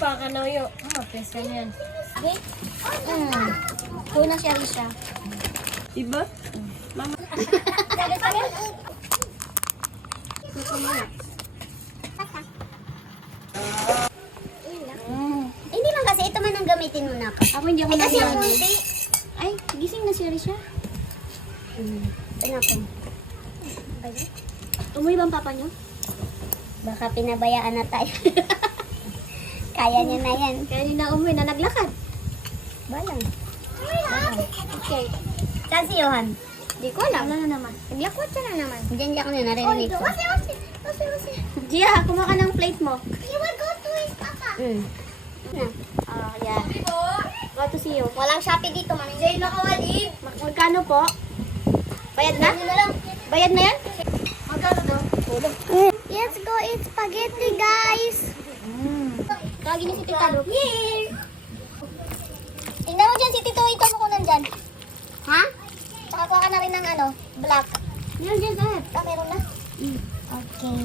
Pakanoyo. Pesa niyan. Okay? Kuna siya rin siya. Diba? Mama. Sabi. Hindi man kasi ito man ang gamitin mo na ako. Ako hindi ako Kasi ang nagano. kunti. Ay, gising na siya rin siya. Ito ko. Umuwi ba ang papa niyo? Baka pinabayaan na tayo. Kaya niya na yan. Kaya hindi na umuwi na naglakad. Balang. Okay. Saan si Johan? Di ko alam. Wala na naman. Naglakwat siya na naman. Diyan ako na narinig ko. Wasi. Gia, kuha ka ng plate mo. You will go to his papa. Yeah. Go to see you. Walang Shopee dito, man. Jay, nakawalib. Magkano po? Bayad na? Bayad na yan? Magkano daw? Let's go eat spaghetti, guys. Tawagin niyo si Tita Lu. Here. Tingnan mo dyan si Tito. Ito mo ko nandyan. Ha? Saka kuha ka na rin ng black. Yan, yan, dahil. Meron na? Okay.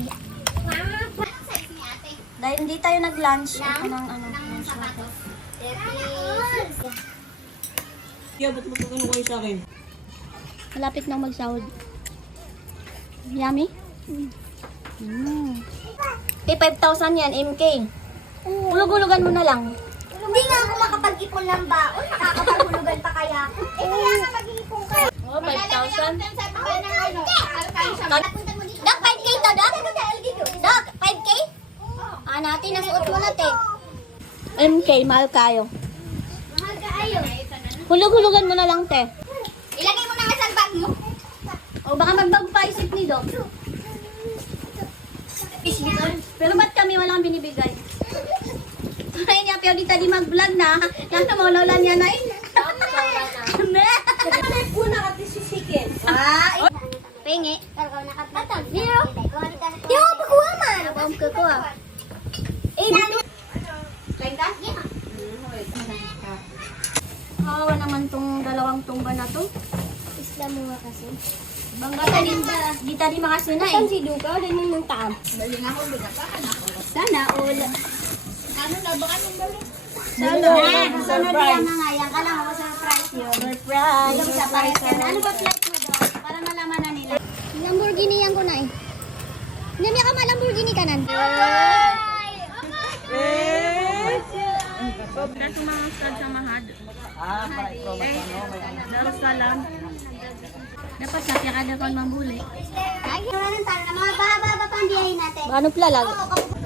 Dahil hindi tayo nag-lunch. Ng? Ito ng lunch natin. Kaya ba't magkakano kayo sa akin? Malapit nang magsahod. Yummy? Eh, 5,000 yan, MK. Hulug-hulugan mo na lang. Hindi nga ako makapag-ipon ng baon. Nakakapag-hulugan pa kaya ako. Kaya nga mag-iipon ka. Oh, 5,000? Dak, 5K to, Dak? Dak, 5K? Natin, nasuot mo natin. MK, mahal kayo. Mahal ka ayo. Hulug-hulugan mo na lang, te. Ilagay mo na nga sa bag mo. O baka magbag pa isip ni Doc. Pero ba't kami walang binibigay? Ay niya, pero di tadi mag-vlog na. Yan na, maulan niya na eh. Una ka disisikin. Pengi. Zero. Di ako pakuha man. Ang kukuha. Kawawa naman tong dalawang tumba na to. Isla mo nga kasi. Bangga tadi, di tadi makasina eh. si Duka? Din yung taam. Sana all. Sana diyan na nga. Yan ka lang ako surprise yun. Surprise. Yung surprise ka na. Ano ba flight mo doon? Para malaman na nila. Lamborghini yan ko na eh. Nami ka Lamborghini kanan. Dito mga ustad sa Mahad. Darussalam. Dapat sa kaya kada kon mambuli. Ay, wala nang tala. Mga bahaba pa pang biyahe natin. Ano plalag? Oo,